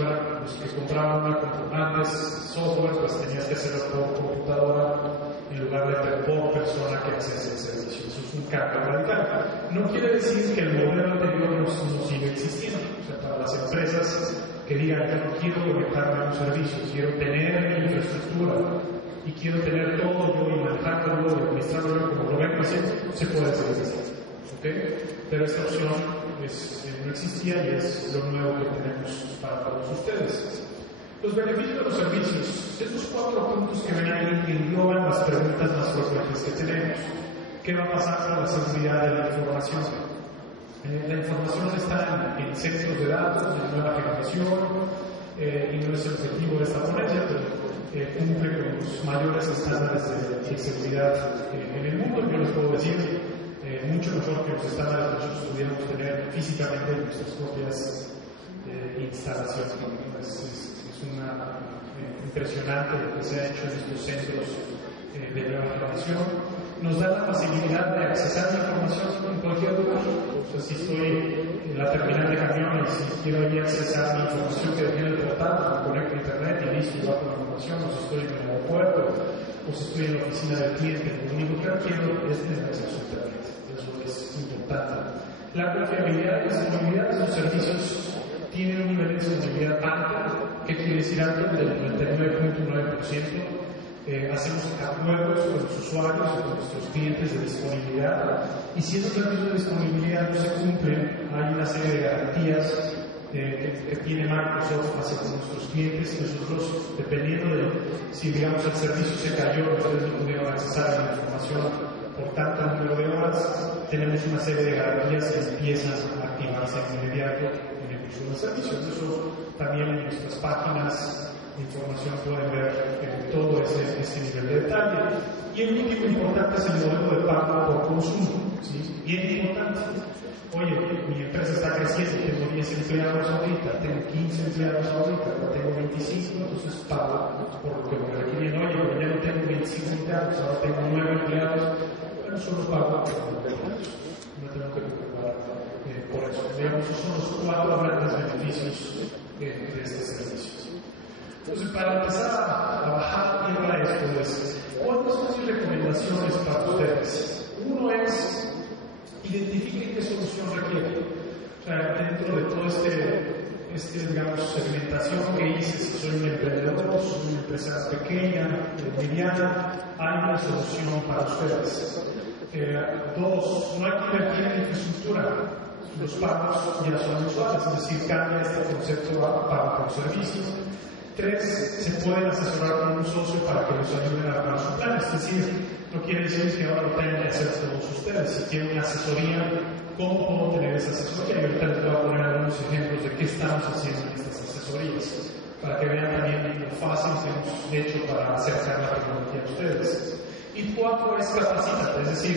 fueran los que compraban antes software, pues tenías que hacerlo por computadora en lugar de por persona que accese al servicio. Eso es un cambio radical. No quiere decir que el modelo anterior no siga existiendo. O sea, para las empresas que digan, yo no quiero conectarme a un servicio, quiero tener mi infraestructura y quiero tener todo yo y manejándolo y administrándolo como lo vengo haciendo, se puede hacer así. ¿Okay? Pero esta opción no existía y es lo nuevo que tenemos para todos ustedes. Los beneficios de los servicios. Estos 4 puntos que ven ahí engloban las preguntas más frecuentes que tenemos. ¿Qué va a pasar con la seguridad de la información? La información está en centros de datos de nueva generación y no es el objetivo de esta ponencia, pero cumple con los mayores estándares de seguridad en el mundo. Yo les puedo decir mucho mejor que los estándares que nosotros pudiéramos tener físicamente en nuestras propias instalaciones. Es impresionante lo que se ha hecho en estos centros de nueva generación. Nos da la facilidad de accesar la información en cualquier lugar. O sea, si estoy en la terminal de camiones y quiero ir a accesar la información que tiene el portal, me conecto a internet y listo, bajo la información, o si estoy en el aeropuerto, o si estoy en la oficina del cliente, lo único que quiero es tener acceso a internet. Eso es importante. La confiabilidad y la disponibilidad de sus servicios tienen un nivel de disponibilidad alto. ¿Qué quiere decir alto? Del 99.9%. Hacemos acuerdos con los usuarios y con nuestros clientes de disponibilidad, y si esos servicios de disponibilidad no se cumplen, hay una serie de garantías que tiene Microsoft hacia con nuestros clientes, y nosotros, dependiendo de si digamos el servicio se cayó, ustedes no pudieron accesar a la información por tanto número de horas, tenemos una serie de garantías que empiezan a activarse de inmediato en el uso del servicio. Eso también en nuestras páginas de información pueden ver todo ese nivel de detalle. Y el último importante es el modelo de pago por consumo, ¿sí? Bien importante. Oye, mi empresa está creciendo, tengo 10 empleados ahorita, tengo 15 empleados ahorita, tengo 25, entonces pago por lo que me requieren. Oye, pero ya no tengo 25 empleados, ahora tengo 9 empleados, pero solo pago por empleados. No tengo que preocupar por eso. Digamos, esos son los 4 grandes beneficios de este servicio. Entonces, para empezar a bajar tierra a esto, ¿cuáles son mis recomendaciones para ustedes? Uno es, identifiquen qué solución requieren. O sea, dentro de todo digamos, segmentación que hice, si soy un emprendedor, soy una empresa pequeña, mediana, hay una solución para ustedes. 2, no hay que invertir en infraestructura. Los pagos ya son usuales, es decir, cambia este concepto a pago por servicio. 3, se pueden asesorar con un socio para que los ayuden a armar su plan. Es decir, no quiere decir que ahora lo tengan que hacer todos ustedes. Si tienen una asesoría, ¿cómo puedo tener esa asesoría? Y ahorita les voy a poner algunos ejemplos de qué estamos haciendo en estas asesorías, para que vean también lo fácil que hemos hecho para acercar la tecnología a ustedes. Y 4 es capacítate, es decir,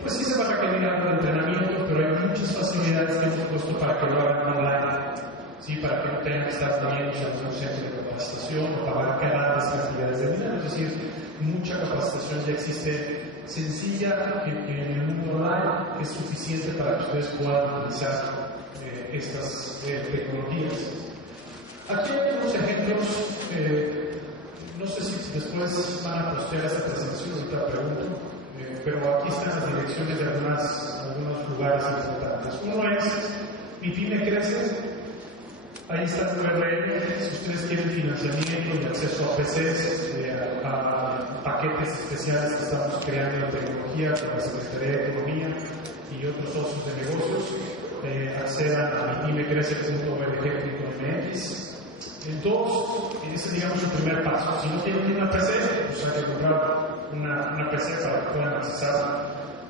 pues sí se va a requerir algo de entrenamiento, pero hay muchas facilidades que hemos puesto para que lo hagan online. Sí, para que no tengan que estar poniéndose en algún centro de capacitación o pagar grandes cantidades de dinero. Es decir, mucha capacitación ya existe sencilla en el mundo online, que es suficiente para que ustedes puedan utilizar estas tecnologías. Aquí hay algunos ejemplos, no sé si después van a postear esta presentación, ahorita pregunto, pero aquí están las direcciones de algunos lugares importantes. Uno es Mi Pyme Crece. Ahí está el URL, si ustedes quieren financiamiento y acceso a PCs, a paquetes especiales que estamos creando en tecnología con la Secretaría de Economía y otros socios de negocios, accedan a mipymecrece.org.mx. Entonces, ese digamos el primer paso. Si no tienen una PC, pues hay que comprar una PC para que puedan accesar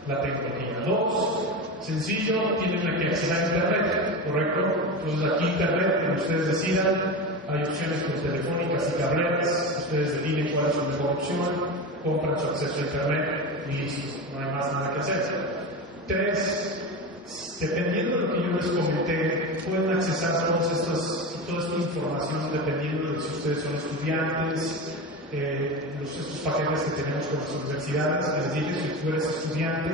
la tecnología. 2, sencillo, tienen que acceder a Internet, ¿correcto? Entonces aquí Internet, que ustedes decidan, hay opciones con telefónicas y tabletas, ustedes definen cuál es su mejor opción, compran su acceso a Internet y listo, no hay más nada que hacer. 3, dependiendo de lo que yo les comenté, pueden accesar toda esta información dependiendo de si ustedes son estudiantes, estos paquetes que tenemos con las universidades. Les dije, si tú eres estudiante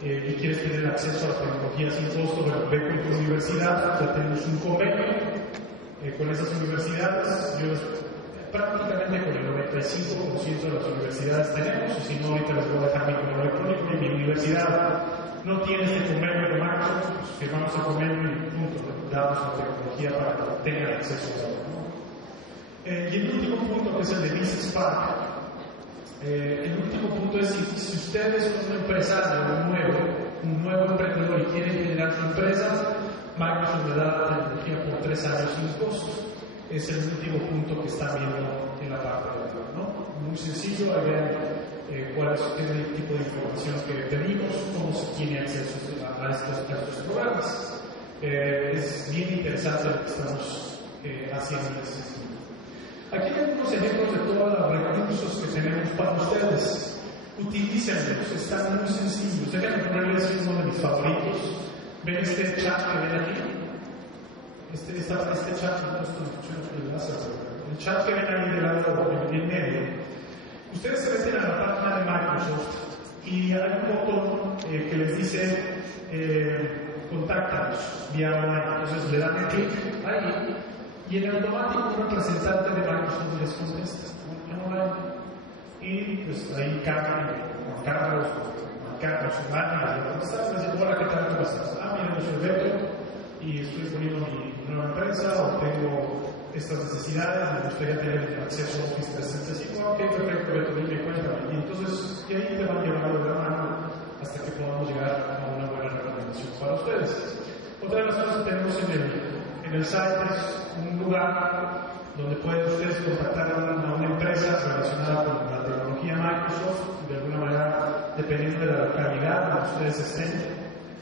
y quieres tener acceso a la tecnología sin costo, ve con tu universidad, ya tenemos un convenio con esas universidades. Yo prácticamente con el 95% de las universidades tenemos, y si no, ahorita les voy a dejar mi correo electrónico. Y mi universidad no tiene este convenio con Microsoft, pues firmamos el convenio y punto, damos la tecnología para que tengan acceso a ello, ¿no? Y el último punto, que es el de Business Park. El último punto es si ustedes son un empresario, un nuevo emprendedor y quieren generar su empresa, Microsoft le da la tecnología por 3 años sin costo. Es el último punto que están viendo en la parte de arriba, ¿no? Muy sencillo, ahí ven cuál es el tipo de información que pedimos, cómo se tiene acceso a estos programas. Es bien interesante lo que estamos haciendo en este sentido. Aquí hay algunos ejemplos de todos los recursos que tenemos para ustedes. Utilícenlos, están muy sencillos. Déjenme ponerles uno de mis favoritos. ¿Ven este chat que ven aquí? Este chat, el chat que ven ahí del lado en medio. Ustedes se meten a la página de Microsoft y hay un botón que les dice contáctanos vía online. Entonces le dan clic ahí y en automático un representante de Microsoft les contesta online. Y pues ahí Juan Carlos, Iván, les digo, hola, ¿qué tal? ¿Cómo estás? Mira, yo soy Beto y estoy poniendo mi nueva empresa o tengo estas necesidades, me gustaría tener acceso a Office 365. Ok, perfecto, Beto, dime, cuéntame. Y entonces, y ahí te van llevando de la mano hasta que podamos llegar a una buena recomendación para ustedes. Otra de las cosas que tenemos en el site es un lugar donde pueden ustedes contactar a una empresa relacionada con la tecnología Microsoft, de alguna manera, dependiendo de la localidad donde ustedes estén.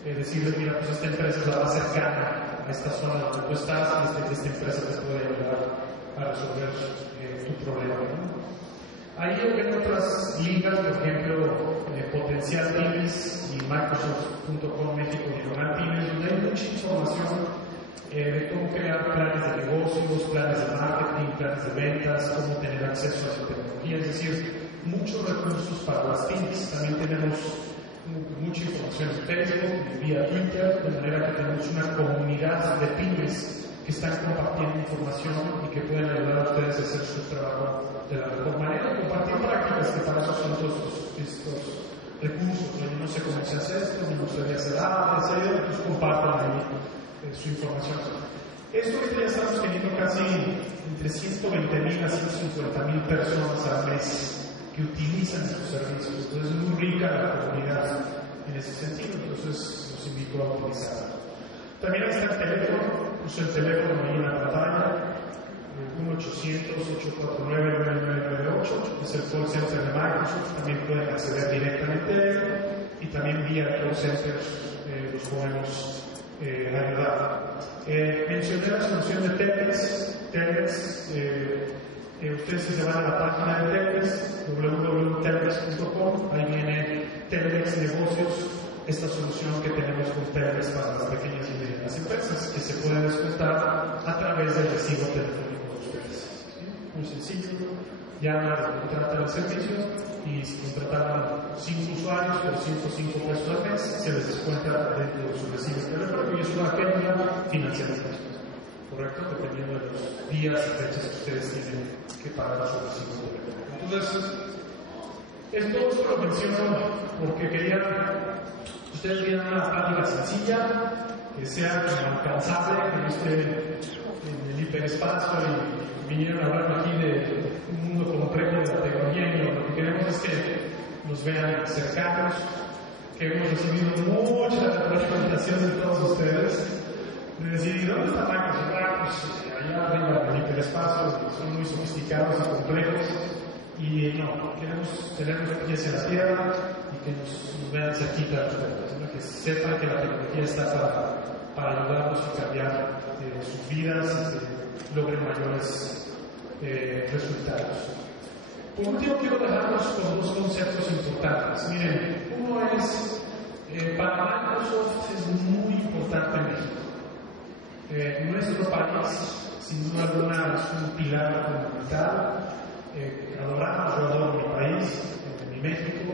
Decirles, mira, pues esta empresa es la más cercana a esta zona donde tú estás, y esta empresa te puede ayudar a resolver tu problema, ¿no? Ahí ven otras ligas, por ejemplo, Potencial Pymes y Microsoft.com México/Pymes, donde hay mucha información de cómo crear planes de negocios, planes de marketing, planes de ventas, cómo tener acceso a la tecnología, es decir, muchos recursos para las pymes. También tenemos mucha información en Facebook, vía Twitter, de manera que tenemos una comunidad de pymes que están compartiendo información y que pueden ayudar a ustedes a hacer su trabajo de la mejor manera, compartir prácticas, que para eso son todos estos recursos. Yo no sé cómo se hace esto, no sé hacer etc. Pues compartan ahí su información. Esto que ya estamos teniendo casi entre 120,000 a 150,000 personas al mes que utilizan estos servicios. Entonces es muy rica la comunidad en ese sentido, entonces los invito a utilizarlo. También está el teléfono, uso el teléfono ahí en la pantalla, 1-800-849-9998, es el call center de Microsoft. También pueden acceder directamente a él y también vía call center los podemos ayudar. Mencioné la solución de Telmex. Ustedes si se van a la página de Telmex, www.telmex.com, ahí viene Telmex Negocios, esta solución que tenemos con Telmex para las pequeñas y medianas empresas, que se puede descontar a través del recibo telefónico de ustedes. ¿Sí? Muy sencillo, llaman, contratan el servicio y si contrataron 5 usuarios por 105 pesos al mes, se les descuenta dentro de su recibo telefónico y es una pequeña financiación. ¿Correcto? Dependiendo de los días y fechas que ustedes tienen que pagar su recibo de teléfono. Entonces, todo esto lo menciono porque quería que ustedes vieran una práctica sencilla, que sea alcanzable, que no esté en el hiperespacio y vinieron a hablar aquí de un mundo complejo de la tecnología, y lo que queremos es que nos vean cercanos, que hemos recibido mucha recomendación de todos ustedes. De decir, ¿dónde está Microsoft? Allá arriba en el hiperespacio, son muy sofisticados y complejos, y no, queremos tener los pies en la tierra y que nos vean cerquita de ustedes, ¿no? Que sepan que la tecnología está para ayudarnos a cambiar sus vidas y que logren mayores resultados. Por último, quiero dejarnos con 2 conceptos importantes. Miren, uno es, para Microsoft es muy importante México. Nuestro país, sin duda alguna, es un pilar fundamental. Adoramos, yo adoro mi país, mi México,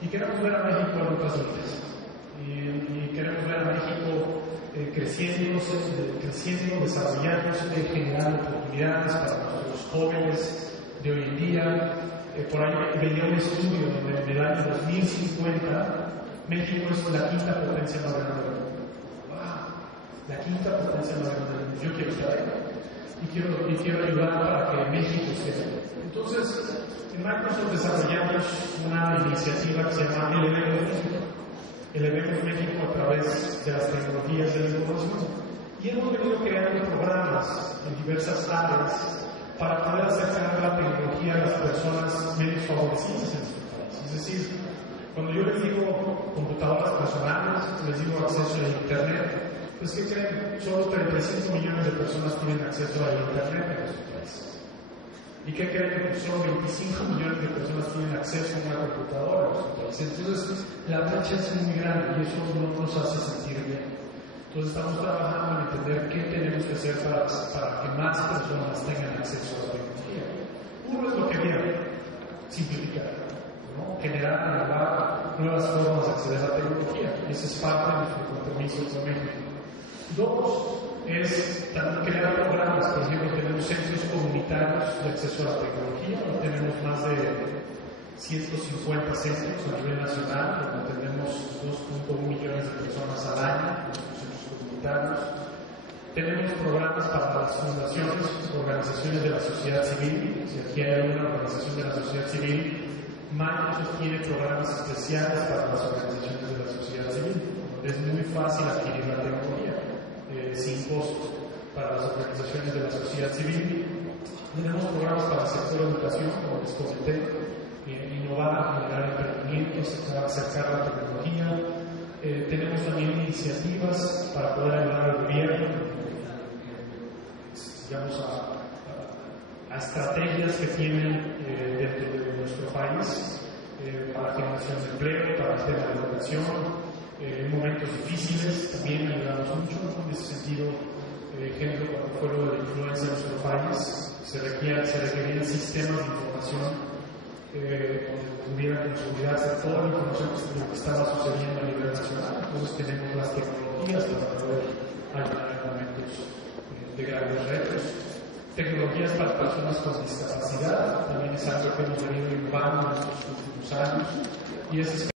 y queremos ver a México en otras vidas. Y queremos ver a México creciendo, desarrollándose, generando oportunidades para los jóvenes de hoy en día. Por ahí veía un estudio donde en el año 2050 México es la quinta potencia más grande del mundo. ¡Wow! La quinta potencia más grande del mundo. Yo quiero estar ahí. Y quiero ayudar para que México sea. Entonces, en Microsoft desarrollamos una iniciativa que se llama Elevemos México. Elevemos México a través de las tecnologías de la información. Y hemos venido creando programas en diversas áreas para poder acercar la tecnología a las personas menos favorecidas en nuestro país. Es decir, cuando yo les digo computadoras personales, les digo acceso a Internet, pues ¿qué creen? Solo 35 millones de personas tienen acceso a Internet en nuestro país. ¿Y qué creen? Solo 25 millones de personas tienen acceso a una computadora en nuestro país. Entonces, la brecha es muy grande y eso no nos hace sentir bien. Entonces estamos trabajando en entender qué tenemos que hacer para que más personas tengan acceso a la tecnología. Uno es lo que viene, simplificar, ¿no? Generar, innovar nuevas formas de acceder a la tecnología. Ese es parte de nuestro compromiso con México. Dos, es también crear programas. Por ejemplo, tenemos centros comunitarios de acceso a la tecnología. Tenemos más de 150 centros a nivel nacional, donde tenemos 2.1 millones de personas al año en nuestros centros comunitarios. Tenemos programas para las fundaciones, organizaciones de la sociedad civil. Si aquí hay una organización de la sociedad civil, Microsoft tiene programas especiales para las organizaciones de la sociedad civil, donde es muy fácil adquirir la tecnología sin costo para las organizaciones de la sociedad civil. Tenemos programas para el sector de educación, como les comenté, innovar, generar emprendimientos, acercar la tecnología. Tenemos también iniciativas para poder ayudar al gobierno, digamos, a estrategias que tienen dentro de nuestro país para generación de empleo, para el tema de educación. En momentos difíciles también ayudamos mucho, ¿no? En ese sentido, ejemplo, cuando fue lo de la influenza en nuestro país, se requerían sistemas de información donde tuvieran con seguridad hacer toda la información de lo que estaba sucediendo a nivel nacional. Entonces tenemos las tecnologías para poder ayudar en momentos de grandes retos. Tecnologías para personas con discapacidad también es algo que hemos venido innovando en estos últimos años y es